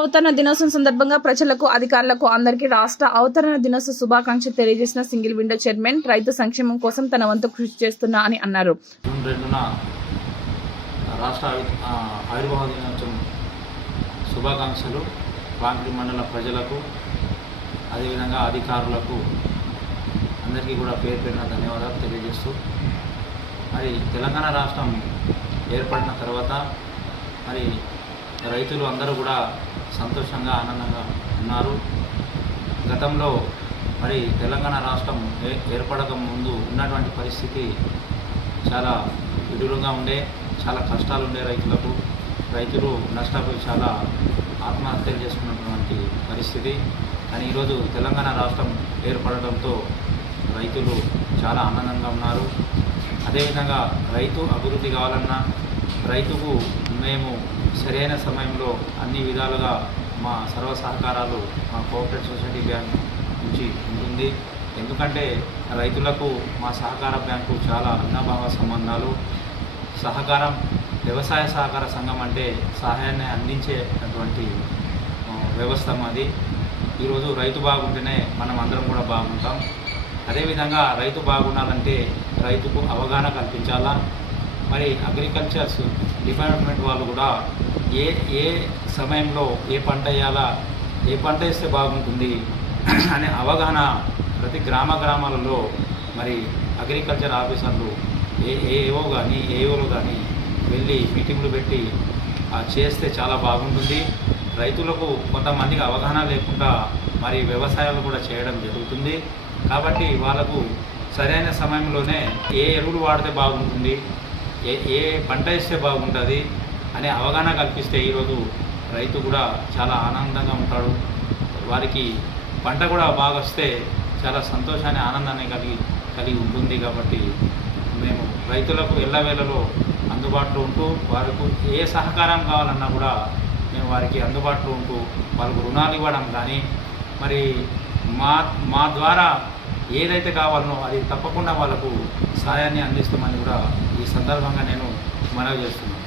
అవతరణ దినోత్సవం సందర్భంగా ప్రజలకు, అధికారులకు అందరికీ రాష్ట్ర అవతరణ దినోత్సవ శుభాకాంక్షలు తెలియజేసిన సింగిల్ విండో చైర్మన్ రైతు సంక్షేమం కోసం తన వంతు కృషి చేస్తున్నా అని అన్నారు. జూన్ 2న రాష్ట్ర ఆవిర్భావ దినోత్సవం శుభాకాంక్షలు వాంకిడి మండల ప్రజలకు, అదేవిధంగా అధికారులకు అందరికీ కూడా పేరు పేరున ధన్యవాదాలు తెలియజేస్తూ, మరి తెలంగాణ రాష్ట్రం ఏర్పడిన తర్వాత మరి రైతులు అందరూ కూడా సంతోషంగా, ఆనందంగా ఉన్నారు. గతంలో మరి తెలంగాణ రాష్ట్రం ఏర్పడక ముందు ఉన్నటువంటి పరిస్థితి చాలా విడుదలగా ఉండే, చాలా కష్టాలు ఉండే రైతులకు. రైతులు నష్టపోయి చాలా ఆత్మహత్యలు చేసుకున్నటువంటి పరిస్థితి. కానీ ఈరోజు తెలంగాణ రాష్ట్రం ఏర్పడడంతో రైతులు చాలా ఆనందంగా ఉన్నారు. అదేవిధంగా రైతు అభివృద్ధి కావాలన్నా రైతుకు మేము సరైన సమయంలో అన్ని విధాలుగా మా సర్వ సహకారాలు మా కోఆపరేటివ్ సొసైటీ బ్యాంక్ నుంచి ఉంటుంది. ఎందుకంటే రైతులకు మా సహకార బ్యాంకు చాలా అన్నభావ సంబంధాలు. సహకారం, వ్యవసాయ సహకార సంఘం అంటే సహాయాన్ని అందించేటటువంటి వ్యవస్థ మాది. ఈరోజు రైతు బాగుంటేనే మనం అందరం కూడా బాగుంటాం. అదేవిధంగా రైతు బాగుండాలంటే రైతుకు అవగాహన కల్పించాలా. మరి అగ్రికల్చర్స్ డిపార్ట్మెంట్ వాళ్ళు కూడా ఏ సమయంలో ఏ పంట వేయాలా, ఏ పంట వేస్తే బాగుంటుంది అనే అవగాహన ప్రతి గ్రామాలలో మరి అగ్రికల్చర్ ఆఫీసర్లు ఏవో కానీ ఏఓలు కానీ వెళ్ళి మీటింగ్లు పెట్టి చేస్తే చాలా బాగుంటుంది. రైతులకు కొంతమందికి అవగాహన లేకుండా మరి వ్యవసాయాలు కూడా చేయడం జరుగుతుంది. కాబట్టి వాళ్ళకు సరైన సమయంలోనే ఏ ఎరువులు వాడితే బాగుంటుంది, ఏ పంట వేస్తే బాగుంటుంది అనే అవగాహన కల్పిస్తే ఈరోజు రైతు కూడా చాలా ఆనందంగా ఉంటాడు. వారికి పంట కూడా బాగా వస్తే చాలా సంతోషాన్ని, ఆనందాన్ని కలిగి ఉంటుంది. కాబట్టి మేము రైతులకు ఎల్లవేళలో అందుబాటులో ఉంటూ, వారికి ఏ సహకారం కావాలన్నా కూడా మేము వారికి అందుబాటులో ఉంటూ వాళ్ళకు రుణాలు ఇవ్వడం కానీ మరి మా ద్వారా ఏదైతే కావాలనో అది తప్పకుండా వాళ్ళకు సాయాన్ని అందిస్తామని కూడా ఈ సందర్భంగా నేను మనవి చేస్తున్నాను.